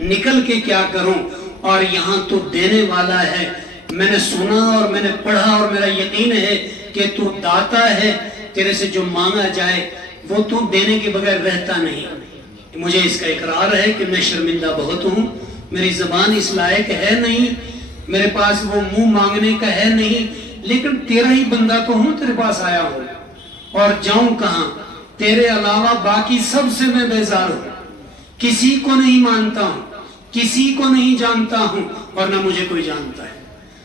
نکل کے کیا کروں؟ اور یہاں تو دینے والا ہے، میں نے سنا اور میں نے پڑھا اور میرا یقین ہے کہ تو داتا ہے، تیرے سے جو مانگا جائے وہ تو دینے کے بغیر رہتا نہیں۔ مجھے اس کا اقرار ہے کہ میں شرمندہ بہت ہوں، میری زبان اس لائق ہے نہیں، میرے پاس وہ منہ مانگنے کا ہے نہیں، لیکن تیرا ہی بندہ تو ہوں، تیرے پاس آیا ہوں، اور جاؤں کہاں؟ تیرے علاوہ باقی سب سے میں بیزار ہوں، کسی کو نہیں مانتا ہوں، کسی کو نہیں جانتا ہوں، اور نہ مجھے کوئی جانتا ہے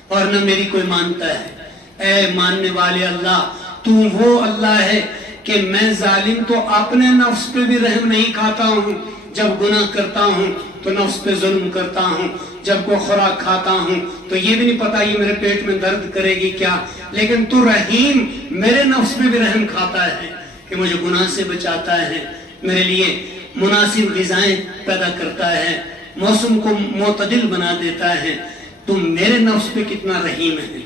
اور نہ میری کوئی مانتا ہے۔ اے ماننے والے اللہ، تو وہ اللہ ہے کہ میں ظالم تو اپنے نفس پہ بھی رحم نہیں کھاتا ہوں، جب گناہ کرتا ہوں تو نفس پہ ظلم کرتا ہوں، جب کوئی خوراک کھاتا ہوں تو یہ بھی نہیں پتا یہ میرے پیٹ میں درد کرے گی کیا، لیکن تو رحیم میرے نفس پہ بھی رحم کھاتا ہے کہ مجھے گناہ سے بچاتا ہے، میرے لیے مناسب غذائیں پیدا کرتا ہے، موسم کو معتدل بنا دیتا ہے۔ تم میرے نفس پہ کتنا رحیم ہے،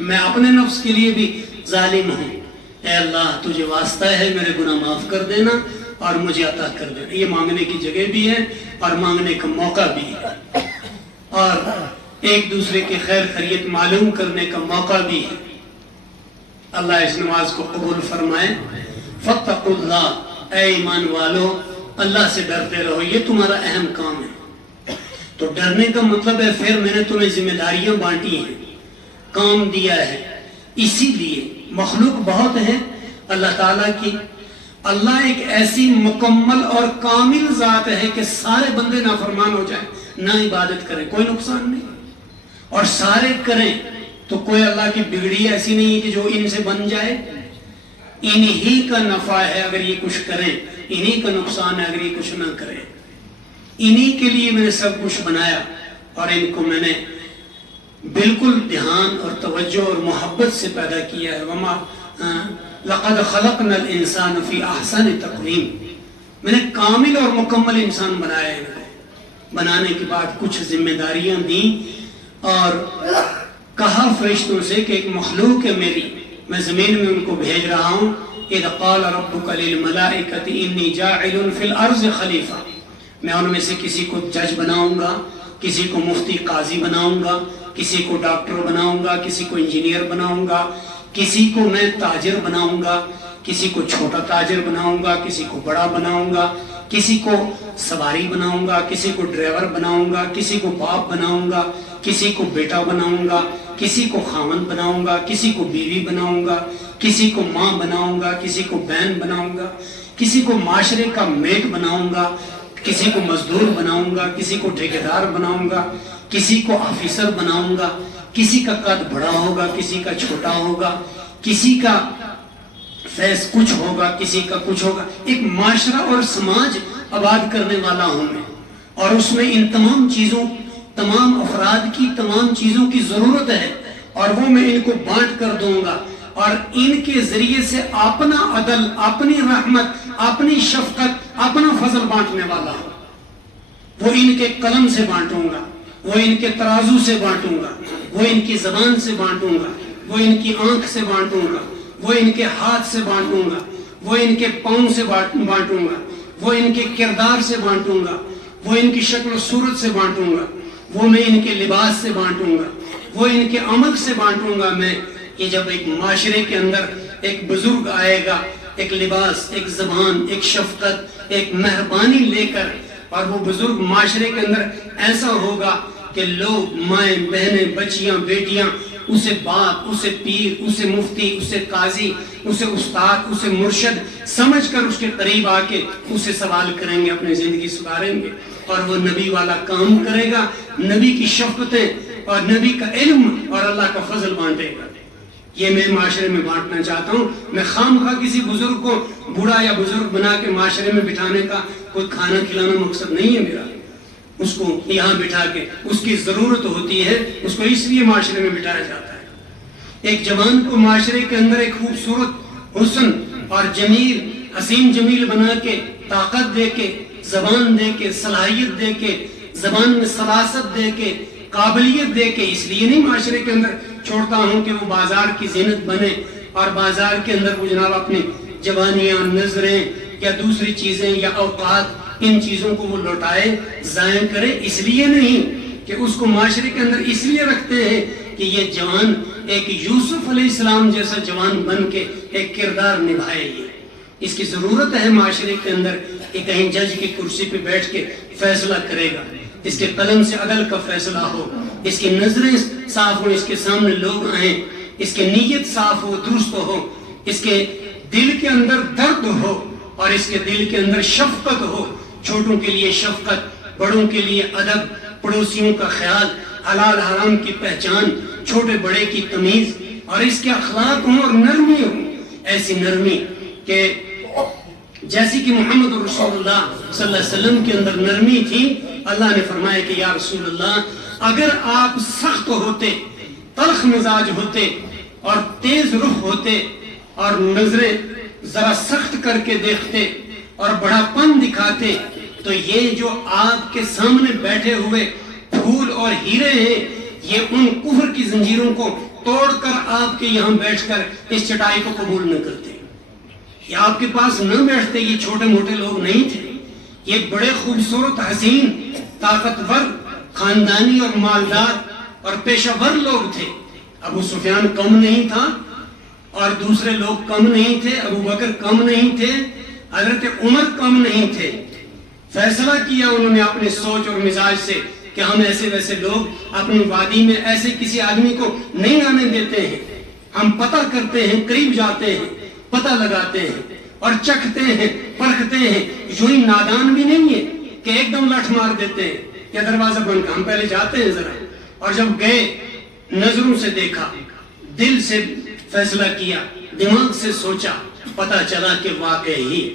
میں اپنے نفس کے لیے بھی ظالم ہوں۔ اے اللہ، تجھے واسطہ ہے میرے گناہ معاف کر دینا اور مجھے عطا کر دینا۔ یہ مانگنے کی جگہ بھی ہے اور مانگنے کا موقع بھی ہے، اور ایک دوسرے کی خیر خیریت معلوم کرنے کا موقع بھی ہے۔ اللہ اس نماز کو قبول فرمائے۔ فاتقوا اللہ، اے ایمان والو اللہ سے ڈرتے رہو، یہ تمہارا اہم کام ہے۔ تو ڈرنے کا مطلب ہے پھر میں نے تمہیں ذمہ داریاں بانٹی ہیں، کام دیا ہے، اسی لیے مخلوق بہت ہے اللہ تعالیٰ کی۔ اللہ ایک ایسی مکمل اور کامل ذات ہے کہ سارے بندے نافرمان ہو جائیں، نہ عبادت کریں، کوئی نقصان نہیں، اور سارے کریں تو کوئی اللہ کی بگڑی ایسی نہیں ہے کہ جو ان سے بن جائے۔ انہی کا نفع ہے اگر یہ کچھ کریں، انہی کا نقصان ہے اگر یہ کچھ نہ کریں۔ انہی کے لیے میں نے سب کچھ بنایا اور ان کو میں نے بالکل دھیان اور توجہ اور محبت سے پیدا کیا ہے۔ وما لقد خلقنا الانسان فی احسن تقویم، میں نے کامل اور مکمل انسان بنایا ہے۔ ان کو بنانے کے بعد کچھ ذمہ داریاں دیں اور کہا فرشتوں سے کہ ایک مخلوق ہے میری، میں زمین میں ان کو بھیج رہا ہوں۔ اذ قال ربک للملائکۃ انی جاعل فی الارض خلیفہ، میں ان میں سے کسی کو جج بناؤں گا، کسی کو مفتی قاضی بناؤں گا، کسی کو ڈاکٹر بناؤں گا، کسی کو انجینئر بناؤں گا، کسی کو میں تاجر بناؤں گا، کسی کو چھوٹا تاجر بناؤں گا، کسی کو بڑا بناؤں گا، کسی کو سواری بناؤں گا، کسی کو ڈرائیور بناؤں گا، کسی کو باپ بناؤں گا، کسی کو بیٹا بناؤں گا، کسی کو خاوند بناؤں گا، کسی کو بیوی بناؤں گا، کسی کو ماں بناؤں گا، کسی کو بہن بناؤں گا، کسی کو معاشرے کا میٹ بناؤں گا، کسی کو مزدور بناؤں گا، کسی کو ٹھیکیدار بناؤں گا، کسی کو آفیسر بناؤں گا، کسی کا قد بڑا ہوگا، کسی کا چھوٹا ہوگا، کسی کا فیض کچھ ہوگا، کسی کا کچھ ہوگا۔ ایک معاشرہ اور سماج آباد کرنے والا ہوں میں، اور اس میں ان تمام چیزوں، تمام افراد کی تمام چیزوں کی ضرورت ہے، اور وہ میں ان کو بانٹ کر دوں گا، اور ان کے ذریعے سے اپنا عدل، اپنی رحمت، اپنی شفقت، اپنا فضل بانٹنے والا ہوں۔ وہ ان کے قلم سے بانٹوں گا، وہ ان کے ترازو سے بانٹوں گا، وہ ان کی زبان سے بانٹوں گا، وہ ان کی آنکھ سے بانٹوں گا، وہ ان کے ہاتھ سے بانٹوں گا، وہ ان کے پاؤں سے بانٹوں گا، وہ ان کے کردار سے بانٹوں گا، وہ ان کی شکل و صورت سے بانٹوں گا، وہ میں ان کے لباس سے بانٹوں گا، وہ ان کے عمل سے بانٹوں گا میں۔ یہ جب ایک معاشرے کے اندر ایک بزرگ آئے گا، ایک لباس، ایک زبان، ایک شفقت، ایک مہربانی لے کر، اور وہ بزرگ معاشرے کے اندر ایسا ہوگا کہ لوگ، مائیں، بہنیں، بچیاں، بیٹیاں اسے باپ، اسے پیر، اسے مفتی، اسے قاضی، اسے استاد، اسے مرشد سمجھ کر اس کے قریب آ کے اسے سوال کریں گے، اپنی زندگی سدھاریں گے، اور وہ نبی والا کام کرے گا، نبی کی شفقتیں اور نبی کا علم اور اللہ کا فضل بانٹے گا۔ یہ میں معاشرے میں بانٹنا چاہتا ہوں۔ میں خواہ کسی بزرگ کو بوڑھا یا بزرگ بنا کے معاشرے میں بٹھانے کا کوئی کھانا کھلانا مقصد نہیں ہے میرا۔ اس کو یہاں بٹھا کے اس کی ضرورت ہوتی ہے، اس کو اس لیے معاشرے میں بٹھایا جاتا ہے۔ ایک جوان کو معاشرے کے اندر ایک خوبصورت، حسن اور جمیل، حسین جمیل بنا کے، طاقت دے کے، زبان دے کے، صلاحیت دے کے، زبان میں سلاست دے کے، قابلیت دے کے، اس لیے نہیں معاشرے کے اندر چھوڑتا ہوں کہ وہ بازار کی زینت بنے، اور بازار کے اندر وہ جناب اپنی جوانیاں، نظریں یا دوسری چیزیں یا اوقات ان چیزوں کو وہ لوٹائے، ضائع کرے، اس لیے نہیں کہ اس کو معاشرے کے اندر اس لیے رکھتے ہیں کہ یہ جوان ایک یوسف علیہ السلام جیسا جوان بن کے ایک کردار نبھائے. یہ اس کی ضرورت ہے معاشرے کے اندر کہ کہیں جج کی کرسی پہ بیٹھ کے فیصلہ کرے گا، اس کے قلم سے عدل کا فیصلہ ہو، اس کی نظریں صاف ہو، اس کے سامنے لوگ آئیں، اس کی نیت صاف ہو، درست ہو، اس کے دل کے اندر درد ہو اور اس کے دل کے اندر شفقت ہو، چھوٹوں کے لیے شفقت، بڑوں کے لیے ادب، پڑوسیوں کا خیال، حلال حرام کی پہچان، چھوٹے بڑے کی تمیز، اور اس کے اخلاق ہوں اور نرمی ہو، ایسی نرمی کہ جیسی کہ محمد رسول اللہ صلی اللہ علیہ وسلم کے اندر نرمی تھی. اللہ نے فرمایا کہ یا رسول اللہ اگر آپ سخت ہوتے، تلخ مزاج ہوتے اور تیز رخ ہوتے اور نظریں ذرا سخت کر کے دیکھتے اور بڑا پن دکھاتے تو یہ جو آپ کے سامنے بیٹھے ہوئے پھول اور ہیرے ہیں یہ ان کفر کی زنجیروں کو توڑ کر آپ کے یہاں بیٹھ کر اس چٹائی کو قبول نہ کرتے، یہ آپ کے پاس نہ بیٹھتے. یہ چھوٹے موٹے لوگ نہیں تھے، یہ بڑے خوبصورت، حسین، طاقتور، خاندانی اور مالدار اور پیشہ ور لوگ تھے. ابو سفیان کم نہیں تھا اور دوسرے لوگ کم نہیں تھے، ابو بکر کم نہیں تھے، حضرت عمر کم نہیں تھے. فیصلہ کیا انہوں نے اپنے سوچ اور مزاج سے کہ ہم ایسے ویسے لوگ اپنی وادی میں ایسے کسی آدمی کو نہیں آنے دیتے ہیں، ہم پتہ کرتے ہیں، قریب جاتے ہیں، پتہ لگاتے ہیں اور چکھتے ہیں، پرکھتے ہیں. یوں ہی نادان بھی نہیں ہے کہ ایک دم لٹھ مار دیتے ہیں یا دروازہ بند کر، ہم پہلے جاتے ہیں ذرا، اور جب گئے نظروں سے دیکھا، دل سے فیصلہ کیا، دماغ سے سوچا، پتہ چلا کہ واقعی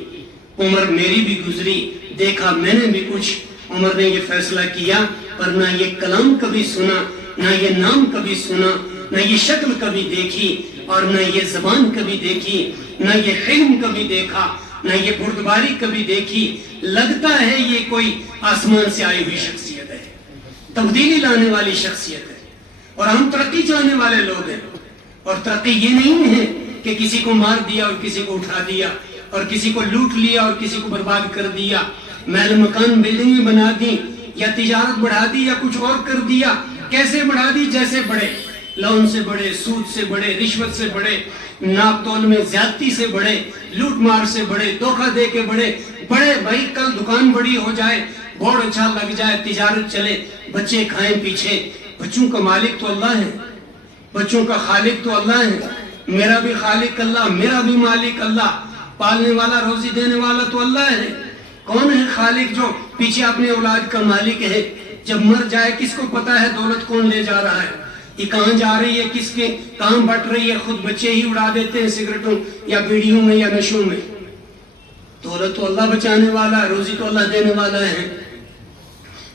عمر میری بھی گزری، دیکھا میں نے بھی کچھ. عمر نے یہ فیصلہ کیا پر نہ یہ کلام کبھی سنا، نہ یہ نام کبھی سنا، نہ یہ شکل کبھی دیکھی اور نہ یہ زبان کبھی دیکھی، نہ یہ حلم کبھی دیکھا، نہ یہ بردباری کبھی دیکھی. لگتا ہے یہ کوئی آسمان سے آئی ہوئی شخصیت ہے، تبدیلی لانے والی شخصیت ہے، اور ہم ترقی چاہنے والے لوگ ہیں. اور ترقی یہ نہیں ہے کہ کسی کو مار دیا اور کسی کو اٹھا دیا اور کسی کو لوٹ لیا اور کسی کو برباد کر دیا، محل مکان بلڈنگیں بنا دی یا تجارت بڑھا دی یا کچھ اور کر دیا. کیسے بڑھا دی؟ جیسے بڑھے، لون سے بڑھے، سود سے بڑھے، رشوت سے بڑھے، ناپ تول میں زیادتی سے بڑھے، لوٹ مار سے بڑھے، دھوکہ دے کے بڑھے. بڑے بھائی کل دکان بڑی ہو جائے، بورڈ اچھا لگ جائے، تجارت چلے، بچے کھائیں پیچھے. بچوں کا مالک تو اللہ ہے، بچوں کا خالق تو اللہ ہے. میرا بھی خالق اللہ، میرا بھی مالک اللہ، پالنے والا، روزی دینے والا تو اللہ ہے. کون ہے خالق جو پیچھے اپنے اولاد کا مالک ہے؟ جب مر جائے کس کو پتا ہے دولت کون لے جا رہا ہے، یہ کہاں جا رہی ہے، کس کے کہاں بٹ رہی ہے؟ خود بچے ہی اڑا دیتے ہیں سگریٹوں یا بیڑیوں میں یا نشوں میں. دولت تو اللہ بچانے والا ہے، روزی تو اللہ دینے والا ہے.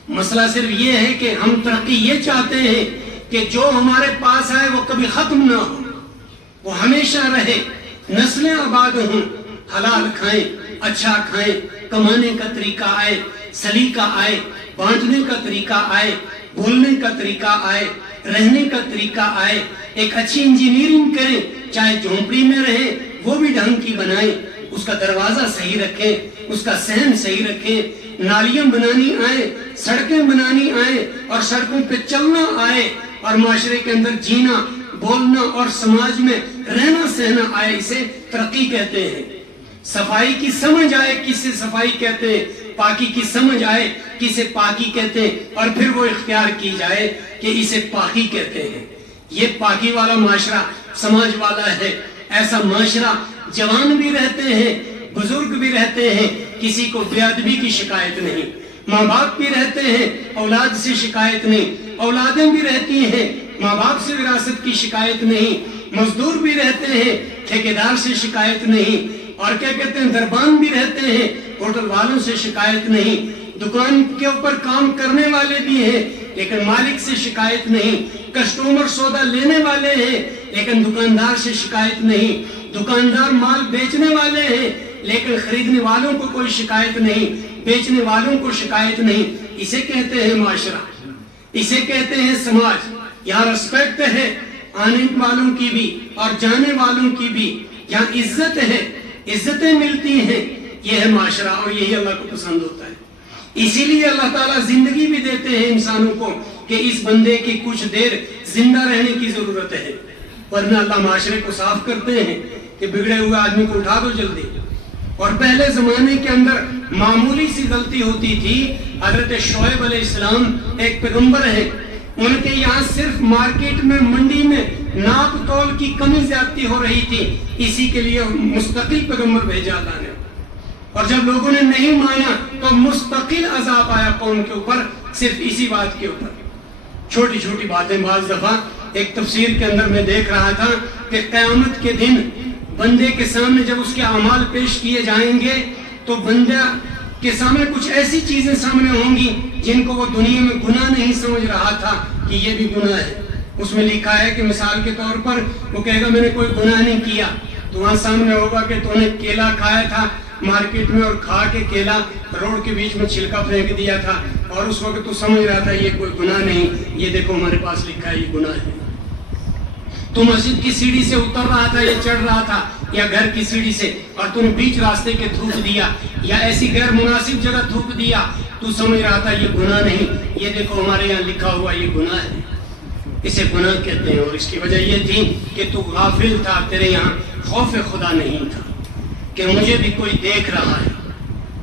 مسئلہ صرف یہ ہے کہ ہم ترقی یہ چاہتے ہیں کہ جو ہمارے پاس آئے وہ کبھی ختم نہ ہو، وہ ہمیشہ رہے، نسلیں آباد ہوں، حلال کھائیں، اچھا کھائیں، کمانے کا طریقہ آئے، سلیقہ آئے، بانٹنے کا طریقہ آئے، بولنے کا طریقہ آئے، رہنے کا طریقہ آئے. ایک اچھی انجینئرنگ کریں، چاہے جھونپڑی میں رہے وہ بھی ڈھنگ کی بنائیں، اس کا دروازہ صحیح رکھیں، اس کا صحن صحیح رکھیں. نالیاں بنانی آئے، سڑکیں بنانی آئے اور سڑکوں پہ چلنا آئے اور معاشرے کے اندر جینا، بولنا اور سماج میں رہنا سہنا آئے. اسے ترقی کہتے ہیں. صفائی کی سمجھ آئے کسے صفائی کہتے ہیں، پاکی کی سمجھ آئے کسے پاکی کہتے ہیں، اور پھر وہ اختیار کی جائے کہ اسے پاکی کہتے ہیں. یہ پاکی والا معاشرہ سماج والا ہے. ایسا معاشرہ جوان بھی رہتے ہیں، بزرگ بھی رہتے ہیں، کسی کو بے ادبی کی شکایت نہیں، ماں باپ بھی رہتے ہیں، اولاد سے شکایت نہیں، اولادیں بھی رہتی ہیں، ماں باپ سے وراثت کی شکایت نہیں، مزدور بھی رہتے ہیں، ٹھیکیدار سے شکایت نہیں، اور کیا کہتے ہیں دربان بھی رہتے ہیں، ہوٹل والوں سے شکایت نہیں، دکان کے اوپر کام کرنے والے بھی ہیں لیکن مالک سے شکایت نہیں، کسٹمر سودا لینے والے ہیں لیکن دکاندار سے شکایت نہیں، دکاندار مال بیچنے والے ہیں لیکن خریدنے والوں کو کوئی شکایت نہیں، بیچنے والوں کو شکایت نہیں. اسے کہتے ہیں معاشرہ، اسے کہتے ہیں سماج. یہاں رسپیکٹ ہے آنے والوں کی بھی اور جانے والوں کی بھی، یہاں عزت ہے، عزتیں ملتی ہیں. یہ ہے معاشرہ اور یہی اللہ کو پسند ہوتا ہے. اسی لیے اللہ تعالیٰ زندگی بھی دیتے ہیں انسانوں کو کہ اس بندے کی کچھ دیر زندہ رہنے کی ضرورت ہے، ورنہ اللہ معاشرے کو صاف کرتے ہیں کہ بگڑے ہوئے آدمی کو اٹھا دو جلدی۔ اور پہلے زمانے کے اندر معمولی سی غلطی ہوتی تھی، حضرت شعیب علیہ السلام ایک پیغمبر ہیں، ان کے یہاں صرف مارکیٹ میں منڈی میں ناپ تول کی کمی زیادتی ہو رہی تھی، اسی کے لیے مستقل پیغمبر بھیجا اللہ نے، اور جب لوگوں نے نہیں مانا تو مستقل عذاب آیا قوم کے اوپر صرف اسی بات کے اوپر۔ چھوٹی چھوٹی باتیں بعض دفعہ ایک تفسیر کے اندر میں دیکھ رہا تھا کہ قیامت کے دن بندے کے سامنے جب اس کے اعمال پیش کیے جائیں گے تو بندہ کے سامنے کچھ ایسی چیزیں سامنے ہوں گی جن کو وہ دنیا میں گناہ نہیں سمجھ رہا تھا کہ یہ بھی گناہ ہے۔ اس میں لکھا ہے کہ مثال کے طور پر وہ کہے گا میں نے کوئی گناہ نہیں کیا، تو وہاں سامنے ہوگا کہ تو نے کیلا کھایا تھا مارکیٹ میں اور کھا کے کیلا روڈ کے بیچ میں چھلکا پھینک دیا تھا، اور اس وقت تو سمجھ رہا تھا یہ کوئی گناہ نہیں، یہ دیکھو ہمارے پاس لکھا ہے یہ گناہ ہے۔ تو مسجد کی سیڑھی سے اتر رہا تھا یا چڑھ رہا تھا یا گھر کی سیڑھی سے، اور تو نے بیچ راستے کے تھوک دیا یا ایسی غیر مناسب جگہ تھوک دیا، تو سمجھ رہا تھا یہ گناہ نہیں، یہ دیکھو ہمارے یہاں لکھا ہوا یہ گناہ ہے۔ اسے گناہ کہتے ہیں، اور اس کی وجہ یہ تھی کہ تو غافل تھا، تیرے یہاں خوف خدا نہیں تھا کہ مجھے بھی کوئی دیکھ رہا ہے۔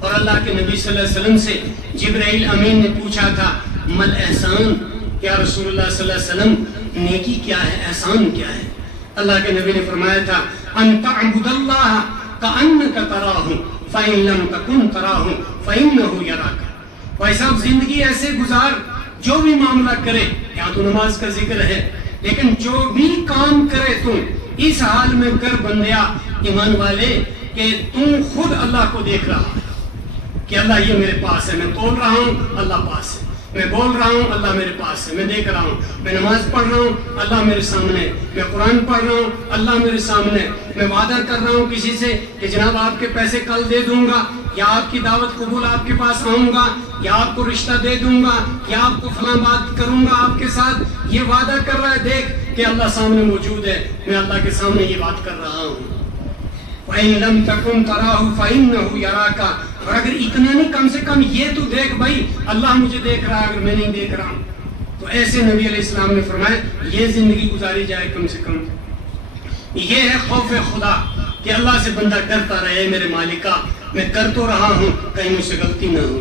اور اللہ کے نبی صلی اللہ علیہ وسلم سے جبرائیل امین نے پوچھا تھا مل احسان، یا رسول اللہ صلی اللہ علیہ وسلم نیکی کیا ہے، احسان کیا ہے؟ اللہ کے نبی نے فرمایا تھا ان تعبد اللہ کأنک تراہ فإن لم تکن تراہ فإنہ یراک۔ بھائی صاحب زندگی ایسے گزار، جو بھی معاملہ کرے، یہاں تو نماز کا ذکر ہے، لیکن جو بھی کام کرے تم اس حال میں کر بندیا ایمان والے کہ تم خود اللہ کو دیکھ رہا ہے کہ اللہ یہ میرے پاس ہے، میں تول رہا ہوں اللہ پاس ہے، میں بول رہا ہوں اللہ میرے پاس ہے، میں دیکھ رہا ہوں، میں نماز پڑھ رہا ہوں اللہ میرے سامنے، میں قرآن پڑھ رہا ہوں اللہ میرے سامنے، میں وعدہ کر رہا ہوں کسی سے کہ جناب آپ کے پیسے کل دے دوں گا، یا آپ کی دعوت قبول آپ کے پاس آؤں گا، یا آپ کو رشتہ دے دوں گا، یا آپ کو فلاں بات کروں گا آپ کے ساتھ، یہ وعدہ کر رہا ہے، دیکھ کہ اللہ سامنے موجود ہے، میں اللہ کے سامنے یہ بات کر رہا ہوں۔ فَإِن لَمْ تَكُنْ تَرَاهُ فَإِنَّهُ يَرَاكَ۔ اور اگر اتنا نہیں کم سے کم یہ تو دیکھ بھائی اللہ مجھے دیکھ رہا ہے، اگر میں نہیں دیکھ رہا ہوں تو ایسے نبی علیہ السلام نے فرمایا یہ زندگی گزاری جائے کم سے کم۔ یہ ہے خوف خدا کہ اللہ سے بندہ ڈرتا رہے میرے مالکا میں کر تو رہا ہوں کہیں مجھ سے غلطی نہ ہو۔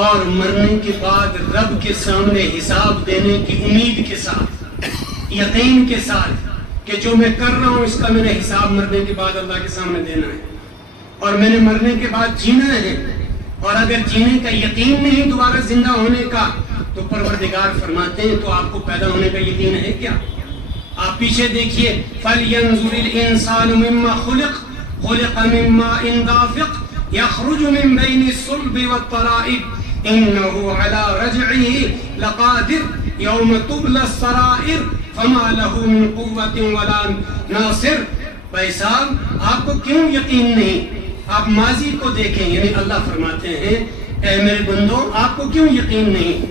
اور مرنے کے بعد رب کے سامنے حساب دینے کی امید کے ساتھ، یقین کے ساتھ کہ جو میں کر رہا ہوں اس کا میں نے حساب مرنے کے بعد اللہ کے سامنے دینا ہے، اور میں نے مرنے کے بعد جینا ہے، اور اگر جینے کا یقین نہیں دوبارہ زندہ ہونے کا تو پروردگار فرماتے ہیں تو آپ کو پیدا ہونے کا یقین ہے کیا؟ آپ پیچھے دیکھیے فَلْيَنْظُرِ الْإِنسَانُ مِمَّا خُلِقَ خُلِقَ مِن مَّاءٍ دَافِقٍ يَخْرُجُ مِن بَيْنِ الصُّلْبِ وَالتَّرَائِبِ إِنَّهُ عَلَى رَجْعِهِ لَقَادِرٌ يَوْمَ تُبْلَى السَّرَائِرُ فَمَا لَهُ مِن قُوَّةٍ وَلَا نَاصِرٍ۔ بھائی صاحب آپ کو کیوں یقین نہیں؟ آپ ماضی کو دیکھیں، یعنی اللہ فرماتے ہیں اے میرے بندوں آپ کو کیوں یقین نہیں؟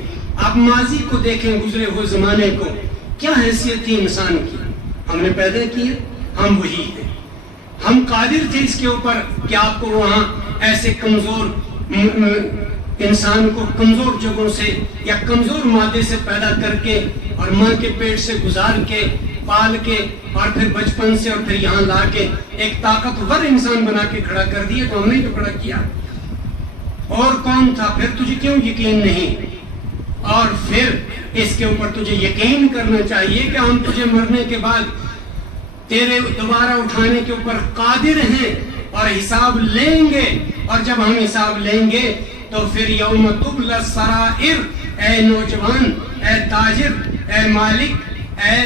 آپ ماضی کو دیکھیں، گزرے ہوئے زمانے کو، کیا حیثیت تھی انسان کی؟ ہم نے پیدا کیا، ہم وہی ہیں، ہم قادر تھے اس کے اوپر کہ آپ کو وہاں ایسے کمزور انسان کو کمزور جگہوں سے یا کمزور مادے سے پیدا کر کے اور ماں کے پیٹ سے گزار کے پال کے اور پھر بچپن سے اور پھر یہاں لا کے ایک طاقتور انسان بنا کے کھڑا کر دیا، تو ہم نے تو کھڑا کیا، اور کون تھا؟ پھر تجھے کیوں یقین نہیں؟ اور پھر اس کے اوپر تجھے یقین کرنا چاہیے کہ ہم تجھے مرنے کے بعد تیرے دوبارہ اٹھانے کے اوپر قادر ہیں اور حساب لیں گے، اور جب ہم حساب لیں گے تو پھر یوم تبلی السرائر، اے نوجوان، اے تاجر، اے مالک، اے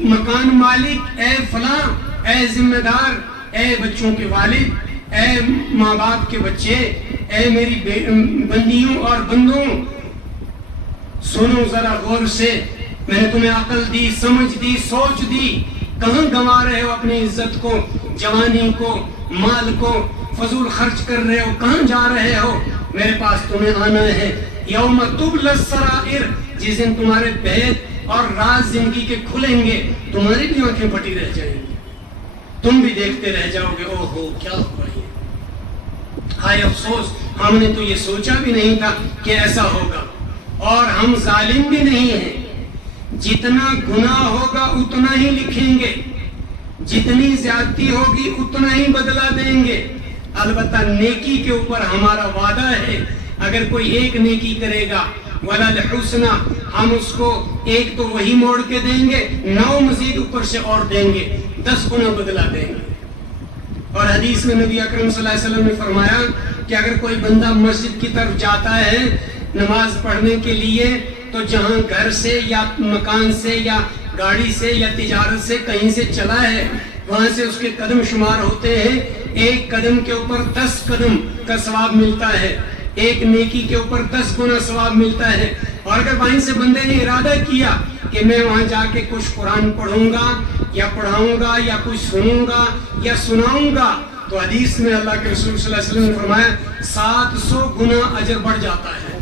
مکان مالک، اے فلاں، اے ذمہ دار، اے بچوں کے والد، اے ماں باپ کے بچے، اے میری بندیوں اور بندوں، سنو ذرا غور سے، میں نے تمہیں عقل دی، سمجھ دی، سوچ دی، کہاں گنوا رہے ہو اپنی عزت کو، جوانی کو، مال کو، فضول خرچ کر رہے ہو، کہاں جا رہے ہو؟ میرے پاس تمہیں آنا ہے۔ یوم تبلی السرائر، جس دن تمہارے بھید اور راز زندگی کے کھلیں گے، تمہاری بھی آنکھیں پھٹی رہ جائیں گی، تم بھی دیکھتے رہ جاؤ گے او ہو کیا ہوا یہ، ہائے افسوس، ہم نے تو یہ سوچا بھی نہیں تھا کہ ایسا ہوگا، اور ہم ظالم بھی نہیں ہیں، جتنا گناہ ہوگا اتنا ہی لکھیں گے، جتنی زیادتی ہوگی اتنا ہی بدلہ دیں گے۔ البتہ نیکی کے اوپر ہمارا وعدہ ہے، اگر کوئی ایک نیکی کرے گا وَلَا الْحُسْنَى، ہم اس کو ایک تو وہی موڑ کے دیں گے، 9 مزید اوپر سے اور دیں گے، 10 گنا بدلہ دیں گے۔ اور حدیث میں نبی اکرم صلی اللہ علیہ وسلم نے فرمایا کہ اگر کوئی بندہ مسجد کی طرف جاتا ہے نماز پڑھنے کے لیے، تو جہاں گھر سے یا مکان سے یا گاڑی سے یا تجارت سے کہیں سے چلا ہے، وہاں سے اس کے قدم شمار ہوتے ہیں، ایک قدم کے اوپر 10 قدم کا ثواب ملتا ہے، ایک نیکی کے اوپر 10 گنا ثواب ملتا ہے۔ اور اگر وہیں سے بندے نے ارادہ کیا کہ میں وہاں جا کے کچھ قرآن پڑھوں گا یا پڑھاؤں گا یا کچھ سنوں گا یا سناؤں گا، تو حدیث میں اللہ کے رسول صلی اللہ علیہ وسلم نے فرمایا 700 گنا اجر بڑھ جاتا ہے،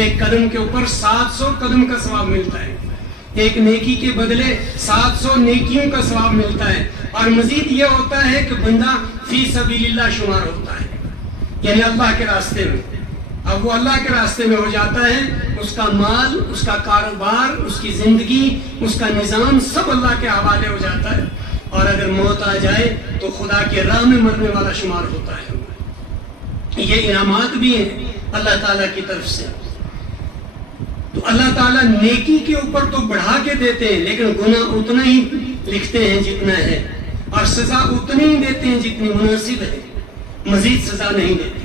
ایک قدم کے اوپر 700 قدم کا ثواب ملتا ہے، ایک نیکی کے بدلے 700 نیکیوں کا ثواب ملتا ہے۔ اور مزید یہ ہوتا ہے کہ بندہ فی سبیل اللہ شمار ہوتا ہے، یعنی اللہ کے راستے میں، اب وہ اللہ کے راستے میں ہو جاتا ہے، اس کا مال، اس کا کاروبار، اس کی زندگی، اس کا نظام سب اللہ کے حوالے ہو جاتا ہے، اور اگر موت آ جائے تو خدا کے راہ میں مرنے والا شمار ہوتا ہے۔ یہ انعامات بھی ہیں اللہ تعالیٰ کی طرف سے۔ تو اللہ تعالیٰ نیکی کے اوپر تو بڑھا کے دیتے ہیں، لیکن گناہ اتنا ہی لکھتے ہیں جتنا ہے، اور سزا اتنی ہی دیتے ہیں جتنی مناسب ہے، مزید سزا نہیں دیتے۔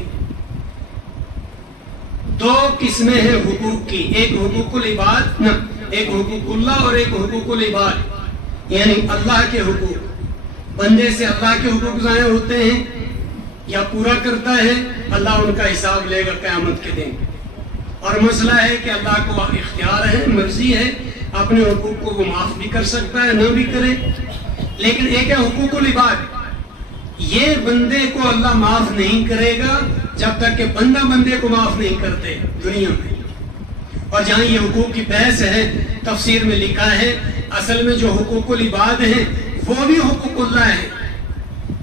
2 قسمیں ہیں حقوق کی، ایک حقوق العباد، ایک حقوق اللہ اور ایک حقوق العباد، یعنی اللہ کے حقوق، بندے سے اللہ کے حقوق ضائع ہوتے ہیں یا پورا کرتا ہے، اللہ ان کا حساب لے گا قیامت کے دن۔ اور مسئلہ ہے کہ اللہ کو اختیار ہے، مرضی ہے، اپنے حقوق کو وہ معاف بھی کر سکتا ہے، نہ بھی کرے۔ لیکن ایک ہے حقوق العباد، یہ بندے کو اللہ معاف نہیں کرے گا جب تک کہ بندہ بندے کو معاف نہیں کرتے دنیا میں۔ اور جہاں یہ حقوق کی بحث ہے، تفسیر میں لکھا ہے اصل میں جو حقوق العباد ہیں وہ بھی حقوق اللہ ہیں،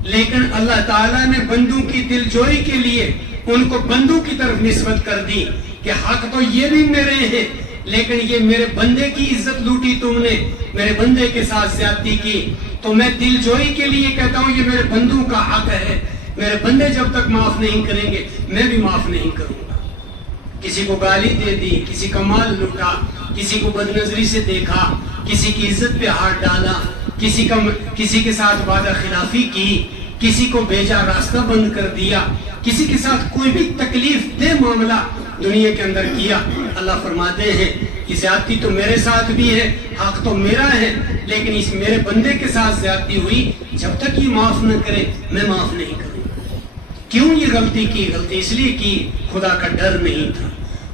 لیکن اللہ تعالیٰ نے بندوں کی دل جوئی کے لیے ان کو بندوں کی طرف نسبت کر دی کہ حق تو یہ بھی میرے ہیں، لیکن یہ میرے بندے کی عزت لوٹی تم نے، میرے بندے کے ساتھ زیادتی کی، تو میں دل جوئی کے لیے کہتا ہوں یہ میرے بندوں کا حق ہے، میرے بندے جب تک معاف نہیں کریں گے میں بھی معاف نہیں کروں گا۔ کسی کو گالی دے دی، کسی کا مال لوٹا، کسی کو بد نظری سے دیکھا، کسی کی عزت پہ ہاتھ ڈالا، کسی کے ساتھ وعدہ خلافی کی، کسی کو بھیجا راستہ بند کر دیا، کسی کے ساتھ کوئی بھی تکلیف دہ معاملہ دنیا کے اندر کیا، اللہ فرماتے ہیں کہ زیادتی تو میرے ساتھ بھی ہے، حق تو میرا ہے، لیکن اس میرے بندے کے ساتھ زیادتی ہوئی، جب تک یہ معاف نہ کرے میں معاف نہیں کروں۔ کیوں یہ غلطی کی؟ غلطی اس لیے کی خدا کا ڈر نہیں تھا،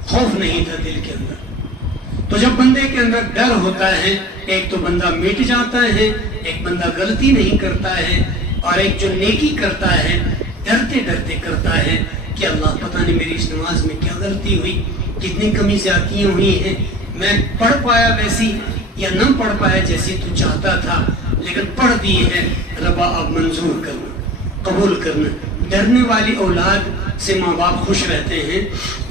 خوف نہیں تھا دل کے اندر۔ تو جب بندے کے اندر ڈر ہوتا ہے، ایک تو بندہ مٹ جاتا ہے، ایک بندہ غلطی نہیں کرتا ہے، اور ایک جو نیکی کرتا ہے ڈرتے ڈرتے کرتا ہے کہ اللہ پتہ نہیں میری اس نماز میں کیا غلطی ہوئی، کتنی کمی زیادتیاں ہوئی ہیں، میں پڑھ پایا ویسی یا نہ پڑھ پایا جیسی تو چاہتا تھا، لیکن پڑھ دی ہے، ربا اب منظور کرنا، قبول کرنا۔ ڈرنے والی اولاد سے ماں باپ خوش رہتے ہیں،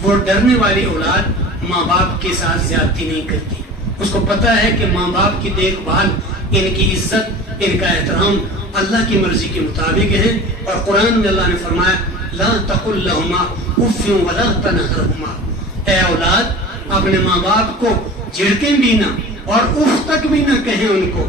وہ ڈرنے والی اولاد ماں باپ کے ساتھ زیادتی نہیں کرتی، اس کو پتہ ہے کہ ماں باپ کی دیکھ بھال، ان کی عزت، ان کا احترام اللہ کی مرضی کے مطابق ہے۔ اور قرآن میں اللہ نے فرمایا لا تقل لهما اف ولا تنهرهما، اے اولاد اپنے ماں باپ کو جھڑکیں بھی نہ اور اف تک بھی نہ کہیں ان کو،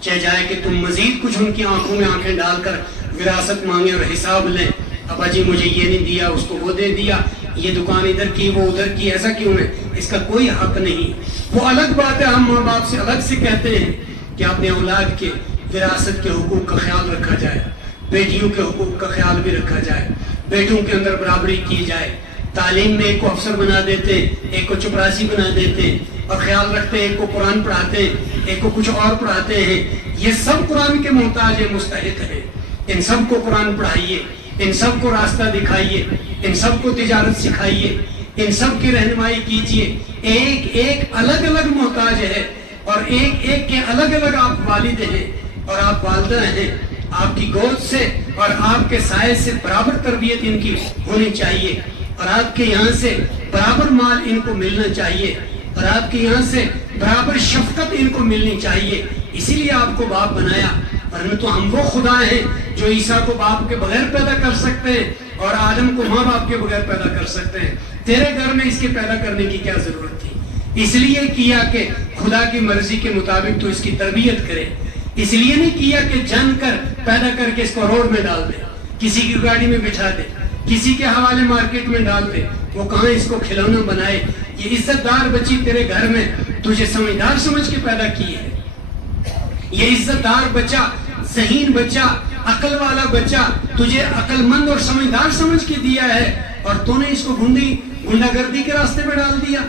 چاہے جائے کہ تم مزید کچھ ان کی آنکھوں میں آنکھیں ڈال کر وراثت مانگے اور حساب لیں، ابا جی مجھے یہ نہیں دیا، اس کو وہ دے دیا، یہ دکان ادھر کی وہ ادھر کی، ایسا کیوں ہے؟ اس کا کوئی حق نہیں۔ وہ الگ بات ہے، ہم ماں باپ سے الگ سے کہتے ہیں کہ اپنے اولاد کے وراثت کے حقوق کا خیال رکھا جائے، بیٹیوں کے حقوق کا خیال بھی رکھا جائے، بیٹوں کے اندر برابری کی جائے، تعلیم میں ایک کو افسر بنا دیتے، ایک کو چپراسی بنا دیتے، اور خیال رکھتے ہیں ایک کو قرآن پڑھاتے ہیں، ایک کو کچھ اور پڑھاتے ہیں، یہ سب قرآن کے محتاج ہیں، مستحق ہیں۔ ان سب کو قرآن پڑھائیے، ان سب کو راستہ دکھائیے، ان سب کو تجارت سکھائیے، ان سب کی رہنمائی کیجیے۔ ایک ایک الگ الگ محتاج ہے، اور ایک ایک کے الگ الگ آپ والد ہیں اور آپ والدہ ہیں، آپ کی گود سے اور آپ کے سائے سے برابر تربیت ان کی ہونی چاہیے، اور آپ کے یہاں سے برابر مال ان کو ملنا چاہیے، اور آپ کے یہاں سے برابر شفقت ان کو ملنی چاہیے، اسی لیے آپ کو باپ بنایا۔ ورنہ تو ہم وہ خدا ہیں جو عیسیٰ کو باپ کے بغیر پیدا کر سکتے ہیں اور آدم کو ماں باپ کے بغیر پیدا کر سکتے ہیں۔ تیرے گھر میں اس کے پیدا کرنے کی کیا ضرورت تھی؟ اس لیے کیا کہ خدا کی مرضی کے مطابق تو اس کی تربیت کرے، اس لیے نہیں کیا کہ جان کر پیدا کر کے اس کو روڈ میں ڈال دے، کسی کی گاڑی میں بٹھا دے، کسی کے حوالے مارکیٹ میں ڈال دے، وہ کہاں اس کو کھلونا بنائے۔ یہ عزت دار بچی تیرے گھر میں تجھے سمجھدار سمجھ کے پیدا کی ہے، یہ عزت دار بچہ، ذہین بچہ، عقل والا بچہ تجھے عقل مند اور سمجھدار سمجھ کے دیا ہے، اور تو نے اس کو گنڈا گردی کے راستے میں ڈال دیا،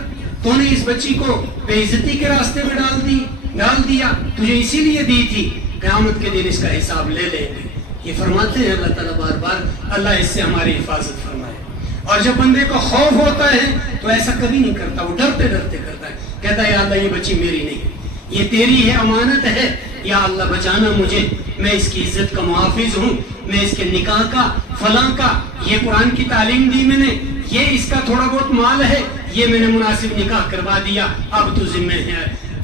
تو نے اس بچی کو بے عزتی کے راستے میں ڈال دیا۔ تجھے اسی لیے دی تھی، قیامت کے دن اس کا حساب لے لیں گے۔ یہ فرماتے ہیں اللہ تعالیٰ بار بار، اللہ اس سے ہماری حفاظت فرمائے۔ اور جب بندے کو خوف ہوتا ہے تو ایسا کبھی نہیں کرتا، وہ ڈرتے ڈرتے کرتا ہے، کہتا ہے یا اللہ یہ بچی میری نہیں، یہ تیری ہے، امانت ہے، یا اللہ بچانا مجھے، میں اس کی عزت کا محافظ ہوں، میں اس کے نکاح کا فلاں کا، یہ قرآن کی تعلیم دی میں نے، یہ اس کا تھوڑا بہت مال ہے، یہ میں نے مناسب نکاح کروا دیا، اب تو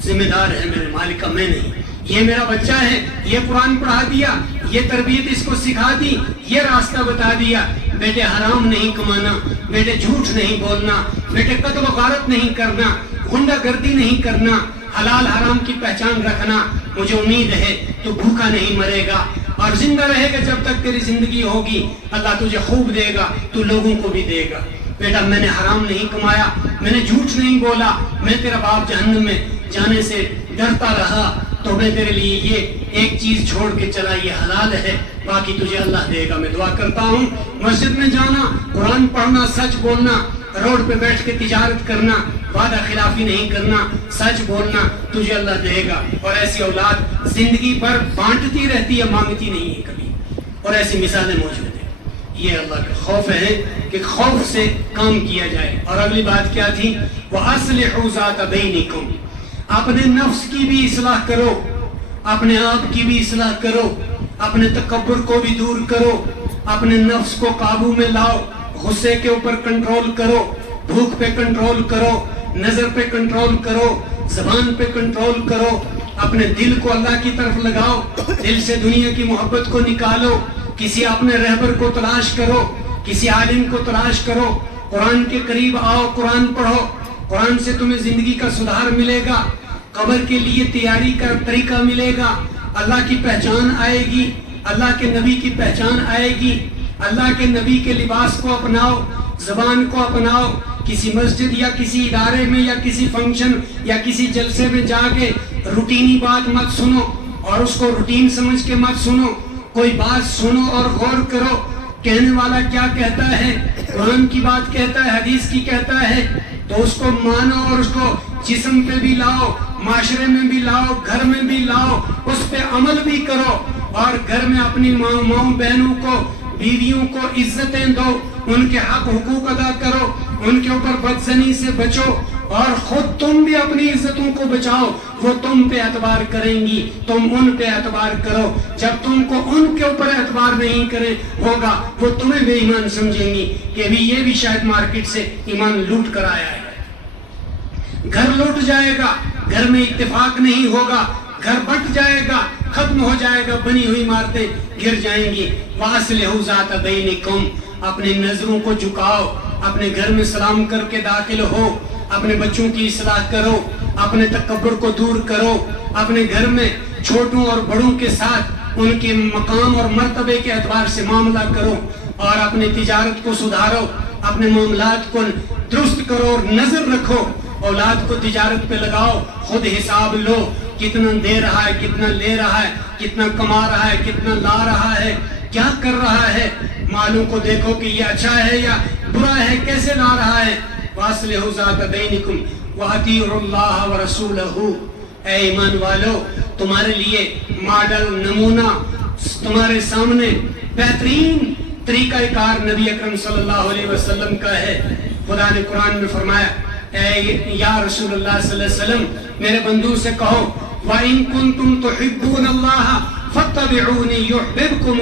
ذمہ دار ہے میرے مالک کا، میں نہیں، یہ میرا بچہ ہے، یہ قرآن پڑھا دیا، یہ تربیت اس کو سکھا دی، یہ راستہ بتا دیا، بیٹے حرام نہیں کمانا، بیٹے جھوٹ نہیں بولنا، بیٹے قتل و غارت نہیں کرنا، غنڈہ گردی نہیں کرنا، حلال حرام کی پہچان رکھنا، مجھے امید ہے تو بھوکا نہیں مرے گا اور زندہ رہے گا جب تک تیری زندگی ہوگی، اللہ تجھے خوب دے گا، تو لوگوں کو بھی دے گا۔ بیٹا میں نے حرام نہیں کمایا، میں نے جھوٹ نہیں بولا، میں تیرا باپ جہنم میں جانے سے ڈرتا رہا، تو میں تیرے لیے یہ ایک چیز چھوڑ کے چلا، یہ حلال ہے، باقی تجھے اللہ دے گا۔ میں دعا کرتا ہوں مسجد میں جانا، قرآن پڑھنا، سچ بولنا، روڈ پہ بیٹھ کے تجارت کرنا، وعدہ خلافی نہیں کرنا، سچ بولنا، تجھے اللہ دے گا۔ اور ایسی اولاد زندگی بھر بانٹتی رہتی ہے، مانگتی نہیں ہے کبھی، اور ایسی مثالیں موجود ہیں۔ یہ اللہ کا خوف ہے کہ خوف سے کام کیا جائے۔ اور اگلی بات کیا تھی؟ وَأَصْلِحُوا ذَاتَ بَيْنِكُمْ، اپنے نفس کی بھی اصلاح کرو، اپنے آپ کی بھی اصلاح کرو، اپنے تکبر کو بھی دور کرو، اپنے نفس کو قابو میں لاؤ، غصے کے اوپر کنٹرول کرو، بھوک پہ کنٹرول کرو، نظر پہ کنٹرول کرو، زبان پہ کنٹرول کرو، اپنے دل کو اللہ کی طرف لگاؤ، دل سے دنیا کی محبت کو نکالو، کسی اپنے رہبر کو تلاش کرو، کسی عالم کو تلاش کرو، قرآن کے قریب آؤ، قرآن پڑھو، قرآن سے تمہیں زندگی کا سدھار ملے گا، قبر کے لیے تیاری کا طریقہ ملے گا، اللہ کی پہچان آئے گی، اللہ کے نبی کی پہچان آئے گی، اللہ کے نبی کے لباس کو اپناؤ، زبان کو اپناؤ، کسی مسجد یا کسی ادارے میں یا کسی فنکشن یا کسی جلسے میں جا کے روٹینی بات مت سنو اور اس کو روٹین سمجھ کے مت سنو، کوئی بات سنو اور غور کرو، کہنے والا کیا کہتا ہے، قرآن کی بات کہتا ہے، حدیث کی کہتا ہے، تو اس کو مانو اور اس کو جسم پہ بھی لاؤ، معاشرے میں بھی لاؤ، گھر میں بھی لاؤ، اس پہ عمل بھی کرو، اور گھر میں اپنی ماؤں بہنوں کو، بیویوں کو عزتیں دو، ان کے حق حقوق ادا کرو، ان کے اوپر بدزنی سے بچو، اور خود تم بھی اپنی عزتوں کو بچاؤ، وہ تم پہ اعتبار کریں گی، تم ان پہ اعتبار کرو، جب تم کو ان کے اوپر اعتبار نہیں کرے ہوگا وہ تمہیں بے ایمان سمجھیں گی کہ بھی یہ بھی شاید مارکیٹ سے ایمان لوٹ کر آیا ہے۔ گھر لوٹ جائے گا، گھر میں اتفاق نہیں ہوگا، گھر بٹ جائے گا، ختم ہو جائے گا، بنی ہوئی عمارتیں گر جائیں گی۔ وَأَصْلِحُوا ذَاتَ بَيْنِكُمْ، اپنے نظروں کو جھکاؤ، اپنے گھر میں سلام کر کے داخل ہو، اپنے بچوں کی اصلاح کرو، اپنے تکبر کو دور کرو، اپنے گھر میں چھوٹوں اور بڑوں کے ساتھ ان کے مقام اور مرتبے کے اعتبار سے معاملہ کرو، اور اپنے تجارت کو سدھارو، اپنے معاملات کو درست کرو اور نظر رکھو، اولاد کو تجارت پہ لگاؤ، خود حساب لو، کتنا دے رہا ہے، کتنا لے رہا ہے، کتنا کما رہا ہے، کتنا لا رہا ہے، کیا کر رہا ہے، مالوں کو دیکھو کہ یہ اچھا ہے یا برا ہے، کیسے لا رہا ہے۔ وَأَصْلِحُوا ذَاتَ بَيْنِكُمْ وَأَطِیعُوا اللَّهَ وَرَسُولَهُ، اے ایمان والو تمہارے لیے ماڈل نمونہ تمہارے سامنے بہترین طریقہ کار نبی اکرم صلی اللہ علیہ وسلم کا ہے۔ خدا نے قرآن میں فرمایا، اے یا رسول اللہ صلی اللہ علیہ وسلم میرے بندوں سے کہو، وَإِن كُنتُمْ تُحِبُّونَ اللَّهَ فَاتَّبِعُونِي يُحْبِبْكُمُ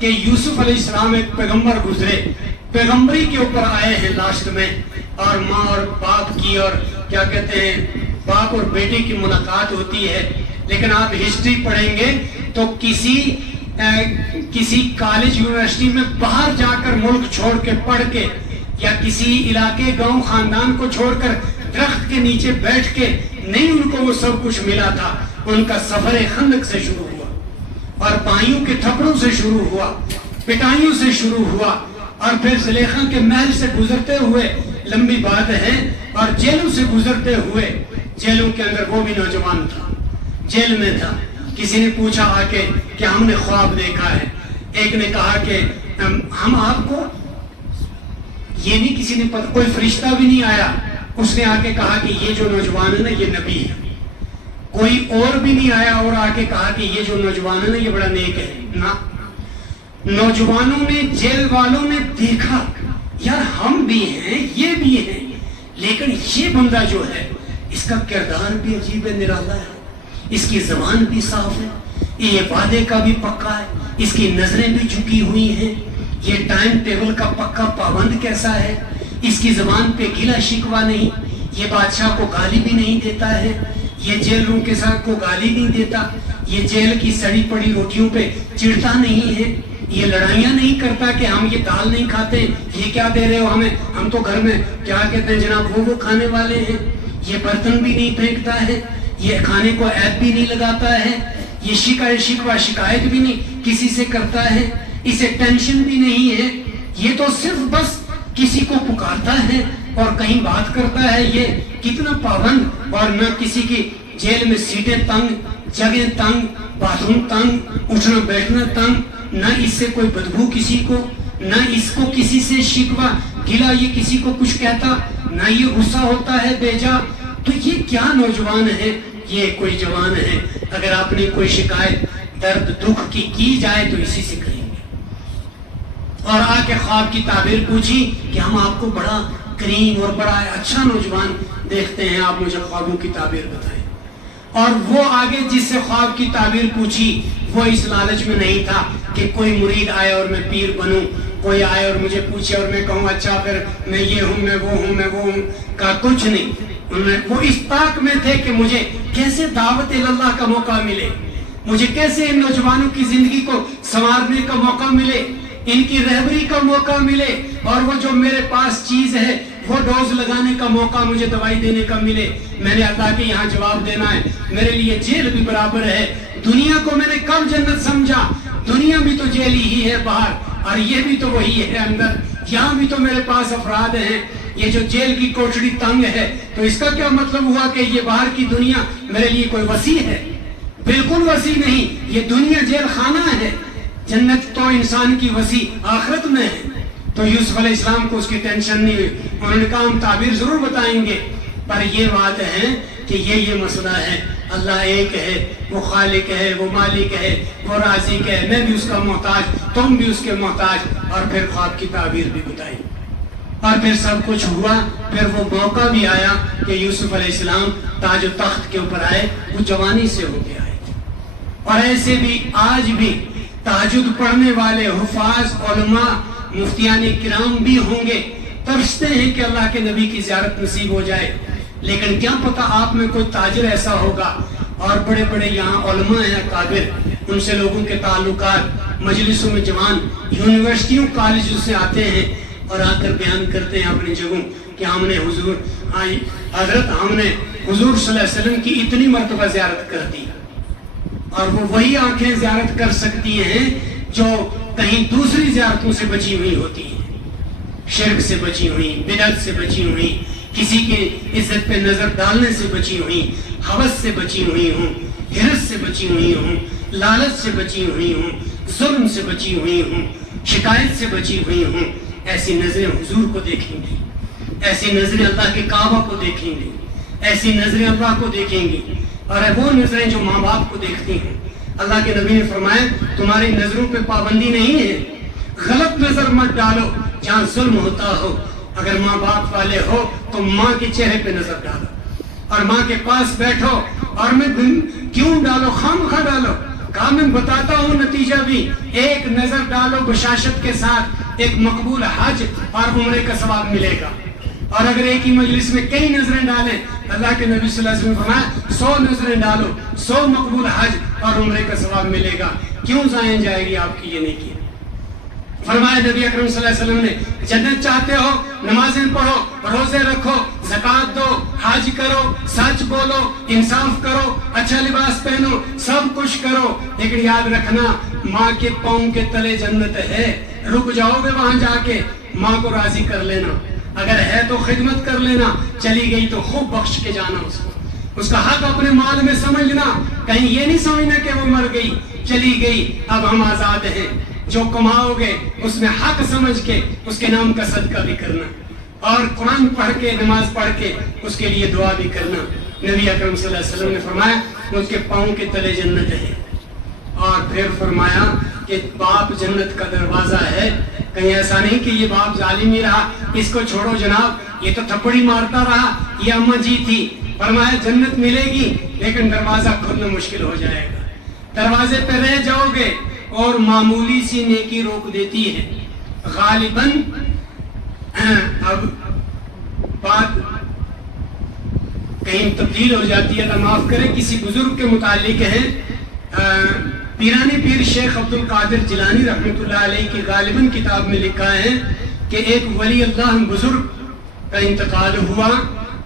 کہ یوسف علیہ السلام ایک پیغمبر گزرے, پیغمبری کے اوپر آئے ہیں لاشت میں, اور ماں اور باپ کی اور کیا کہتے ہیں باپ اور بیٹے کی ملاقات ہوتی ہے. لیکن آپ ہسٹری پڑھیں گے تو کسی کالج یونیورسٹی میں باہر جا کر ملک چھوڑ کے پڑھ کے, یا کسی علاقے گاؤں خاندان کو چھوڑ کر درخت کے نیچے بیٹھ کے نہیں ان کو وہ سب کچھ ملا تھا. ان کا سفر خندق سے شروع ہوا, اور بائیوں کے تھپڑوں سے شروع ہوا, پٹائیوں سے شروع ہوا, اور پھر زلیخا کے محل سے گزرتے ہوئے, لمبی بات ہے, اور جیلوں سے گزرتے ہوئے, جیلوں کے اندر وہ بھی نوجوان تھا, جیل میں تھا. کسی نے پوچھا آ کے کہ ہم نے خواب دیکھا ہے. ایک نے کہا کہ ہم آپ کو, یہ نہیں کسی نے پتہ, کوئی فرشتہ بھی نہیں آیا. اس نے آ کے کہا کہ یہ جو نوجوان ہے نا یہ نبی ہے. کوئی اور بھی نہیں آیا اور آ کے کہا کہ یہ جو نوجوان ہے نا یہ بڑا نیک ہے. نہ, نوجوانوں نے, جیل والوں نے دیکھا یار ہم بھی ہیں یہ بھی ہیں, لیکن یہ بندہ جو ہے اس کا کردار بھی عجیب ہے, نرالا ہے, اس کی زبان بھی صاف ہے, یہ وعدے کا بھی پکا ہے, اس کی نظریں بھی جھکی ہوئی ہیں, یہ ٹائم ٹیبل کا پکا پابند کیسا ہے, اس کی زبان پہ گلا شکوا نہیں, یہ بادشاہ کو گالی بھی نہیں دیتا ہے, یہ جیل روم کے ساتھ کو گالی نہیں دیتا, یہ جیل کی سڑی پڑی روٹیوں پہ چڑھتا نہیں ہے, یہ لڑائیاں نہیں کرتا کہ ہم یہ دال نہیں کھاتے, یہ کیا دے رہے ہو ہمیں, ہم تو گھر میں کیا کہتے ہیں جناب وہ کھانے والے ہیں. یہ برتن بھی نہیں پھینکتا ہے, یہ کھانے کو عیب بھی نہیں لگاتا ہے, یہ شکایت بھی نہیں کسی سے کرتا ہے, اسے ٹینشن بھی نہیں ہے, یہ تو صرف بس کسی کو پکارتا ہے اور کہیں بات کرتا ہے. یہ کتنا پابند, اور نہ کسی کی جیل میں سیٹیں تنگ, جگہ تنگ, باتھ روم تنگ, اٹھنا بیٹھنا تنگ, نہ اس سے کوئی بدبو کسی کو, نہ اس کو کسی سے شکوا گلا یہ کسی کو کچھ کہتا, نہ یہ غصہ ہوتا ہے بیجا. تو یہ کیا نوجوان ہے, یہ کوئی جوان ہے. اگر آپ نے کوئی شکایت درد دکھ کی جائے تو اسی سے کریں گے. اور آ کے خواب کی تعبیر پوچھی کہ ہم آپ کو بڑا کریم اور بڑا اچھا نوجوان دیکھتے ہیں, آپ مجھے خوابوں کی تعبیر بتائیں. اور وہ آگے جس سے خواب کی تعبیر پوچھی وہ اس لالچ میں نہیں تھا کہ کوئی مرید آئے اور میں پیر بنوں, کوئی آئے اور مجھے پوچھے اور میں کہوں اچھا پھر میں یہ ہوں, میں وہ ہوں, میں وہ ہوں, کا کچھ نہیں. وہ اس طاق میں تھے کہ مجھے کیسے دعوت اللہ کا موقع ملے, مجھے کیسے ان نوجوانوں کی زندگی کو سنوارنے کا موقع ملے, ان کی رہبری کا موقع ملے, اور وہ جو میرے پاس چیز ہے وہ ڈوز لگانے کا موقع, مجھے دوائی دینے کا ملے. میں نے اللہ کے یہاں جواب دینا ہے, میرے لیے جیل بھی برابر ہے. دنیا کو میں نے کب جنت سمجھا, دنیا بھی تو جیل ہی ہے باہر, اور یہ بھی تو وہی ہے اندر. یہاں بھی تو میرے پاس افراد ہیں. یہ جو جیل کی کوٹڑی تنگ ہے تو اس کا کیا مطلب ہوا کہ یہ باہر کی دنیا میرے لیے کوئی وسیع ہے؟ بالکل وسیع نہیں, یہ دنیا جیل خانہ ہے. جنت تو انسان کی وسیع آخرت میں ہے. تو یوسف علیہ السلام کو اس کی ٹینشن نہیں ہوئی. انہوں نے کہا ہم تعبیر ضرور بتائیں گے, پر یہ بات ہے کہ یہ مسئلہ ہے, اللہ ایک ہے, وہ خالق ہے, وہ مالک ہے, وہ رازق ہے, میں بھی اس کا محتاج, تم بھی اس کے محتاج. اور پھر خواب کی تعبیر بھی بتائی, اور پھر سب کچھ ہوا. پھر وہ موقع بھی آیا کہ یوسف علیہ السلام تاج و تخت کے اوپر آئے, وہ جوانی سے ہو کے آئے. اور ایسے بھی آج بھی تہجد پڑھنے والے حفاظ, علماء, مفتیان کرام بھی ہوں گے, ترستے ہیں کہ اللہ کے نبی کی زیارت نصیب ہو جائے. لیکن کیا پتہ آپ میں کوئی تاجر ایسا ہوگا, اور بڑے بڑے یہاں علماء ہیں قابل, ان سے لوگوں کے تعلقات, مجلسوں میں جوان یونیورسٹیوں کالجوں سے آتے ہیں اور آ کر بیان کرتے ہیں اپنی جگہوں کہ ہم نے حضور ہم نے حضور صلی اللہ علیہ وسلم کی اتنی مرتبہ زیارت کر دی. اور وہ وہی آنکھیں زیارت کر سکتی ہیں جو کہیں دوسری زیارتوں سے بچی ہوئی ہوتی ہیں, شرک سے بچی ہوئی, بدعت سے بچی ہوئی, کسی کی عزت پہ نظر ڈالنے سے بچی ہوئی, ہوس سے بچی ہوئی ہوں, ہرس سے بچی ہوئی ہوں, لالچ سے بچی ہوئی ہوں, ظلم سے بچی ہوئی ہوں, شکایت سے بچی ہوئی ہوں. ایسی نظریں حضور کو دیکھیں گی, ایسی نظریں اللہ کے کعبہ کو دیکھیں گی, ایسی نظریں اللہ کو دیکھیں گی. اور وہ نظریں جو ماں باپ کو دیکھتی ہیں, اللہ کے نبی نے فرمایا تمہاری نظروں پہ پابندی نہیں ہے, غلط نظر مت ڈالو جہاں ظلم ہوتا ہو. اگر ماں باپ والے ہو تو ماں کے چہرے پہ نظر ڈالو, اور ماں کے پاس بیٹھو, اور میں کیوں ڈالو, خامخواہ ڈالو, کہا میں بتاتا ہوں نتیجہ بھی، ایک نظر ڈالو بشاشت کے ساتھ، ایک مقبول حج اور عمرے کا ثواب ملے گا۔ اور اگر ایک ہی مجلس میں کئی نظریں ڈالیں، اللہ کے نبی صلی اللہ علیہ وسلم نے فرمایا 100 نظریں ڈالو، 100 مقبول حج اور عمرے کا ثواب ملے گا، کیوں ضائع جائے گی آپ کی یہ نیکی؟ فرمایا نبی اکرم صلی اللہ علیہ وسلم نے جنت چاہتے ہو نمازیں پڑھو، روزے رکھو، زکوٰۃ دو، حج کرو، سچ بولو، انصاف کرو، اچھا لباس پہنو، سب کچھ کرو، لیکن یاد رکھنا ماں کے پاؤں کے تلے جنت ہے، رک جاؤ گے وہاں جا کے، ماں کو راضی کر لینا، اگر ہے تو خدمت کر لینا، چلی گئی تو خوب بخش کے جانا اس کو، اس کا حق اپنے مال میں سمجھنا، کہیں یہ نہیں سمجھنا کہ وہ مر گئی چلی گئی اب ہم آزاد ہیں، جو کماؤ گے اس میں حق سمجھ کے اس کے نام کا صدقہ بھی کرنا، اور قرآن پڑھ کے نماز پڑھ کے اس کے لیے دعا بھی کرنا۔ نبی اکرم صلی اللہ علیہ وسلم نے فرمایا اس کے پاؤں کے تلے جنت ہے، اور پھر فرمایا کہ باپ جنت کا دروازہ ہے، کہیں ایسا نہیں کہ یہ باپ ظالم ہی رہا، اس کو چھوڑو جناب، یہ تو تھپڑی مارتا رہا، یہ اماں جی تھی، فرمایا جنت ملے گی لیکن دروازہ کھولنا مشکل ہو جائے گا، دروازے پہ رہ جاؤ گے اور معمولی سی نیکی روک دیتی ہے۔ غالباً اب بات کہیں تبدیل ہو جاتی ہے، اللہ معاف کرے، کسی بزرگ کے متعلق ہے، پیرانی پیر شیخ عبد القادر جیلانی رحمۃ اللہ علیہ کی غالباً کتاب میں لکھا ہے کہ ایک ولی اللہ بزرگ کا انتقال ہوا،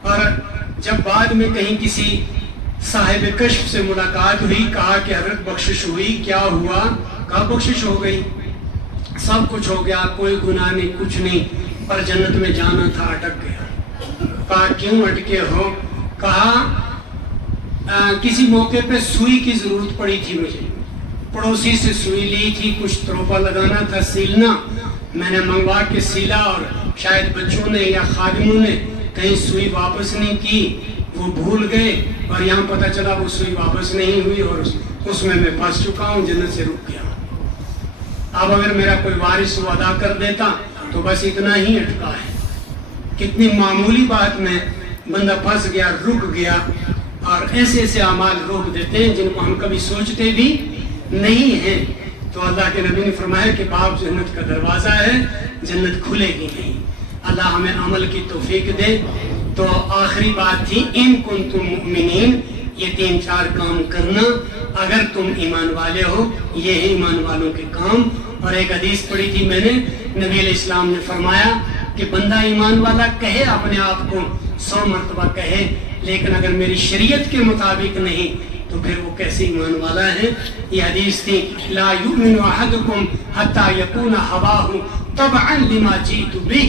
اور جب بعد میں کہیں کسی صاحب کشف سے ملاقات ہوئی، کہا کہ حضرت بخشش ہوئی، کیا ہوا؟ کہا بخشش ہو گئی، سب کچھ ہو گیا، کوئی گناہ نہیں، کچھ نہیں، پر جنت میں جانا تھا، اٹک گیا۔ کہا کیوں اٹکے ہو؟ کہا کسی موقع پہ سوئی کی ضرورت پڑی تھی مجھے، پڑوسی سے سوئی لی تھی، کچھ تروپا لگانا تھا، سیلنا، میں نے منگوا کے سیلا، اور شاید بچوں نے یا خادموں نے کہیں سوئی واپس نہیں کی، وہ بھول گئے، اور یہاں پتہ چلا وہ سوئی واپس نہیں ہوئی، اور اس میں پھنس چکا ہوں، جنت سے رک گیا۔ اب اگر میرا کوئی وارث وہ ادا کر دیتا تو بس اتنا ہی اٹکا ہے۔ کتنی معمولی بات میں بندہ پھنس گیا، رک گیا، اور ایسے ایسے اعمال روک دیتے ہیں جن کو ہم کبھی سوچتے بھی نہیں ہیں۔ تو اللہ کے نبی نے فرمایا کہ باپ جنت کا دروازہ ہے، جنت کھلے گی نہیں۔ اللہ ہمیں عمل کی توفیق دے۔ تو آخری بات تھی ان کنتم مؤمنین، یہ 3-4 کام کرنا اگر تم ایمان والے ہو، یہ ہے ایمان والوں کے کام۔ اور ایک حدیث پڑھی تھی میں نے، نبی علیہ السلام نے فرمایا کہ بندہ ایمان والا کہے اپنے آپ کو 100 مرتبہ کہے، لیکن اگر میری شریعت کے مطابق نہیں تو پھر وہ کیسے ایمان والا ہے؟ یہ حدیث تھی لا یؤمن احدکم حتی یکون ہواہ تبعا لما جئت بہ،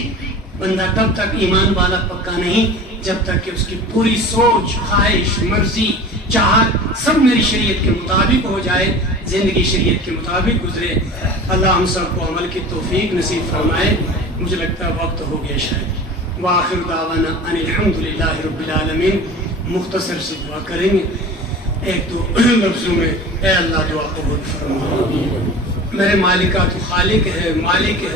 بندہ تب تک ایمان والا پکا نہیں جب تک کہ اس کی پوری سوچ، خواہش، مرضی، چاہت سب میری شریعت کے مطابق ہو جائے، زندگی شریعت کے مطابق گزرے۔ اللہ ہم سب کو عمل کی توفیق نصیب فرمائے۔ مجھے لگتا ہے وقت ہو گیا شاید۔ وآخر دعوانا ان الحمدللہ رب العالمین۔ مختصر سے دعا کریں گے 1-2 لفظوں میں۔ اے اللہ دعا قبول فرما، میرے مالک کا تو خالق ہے، مالک ہے۔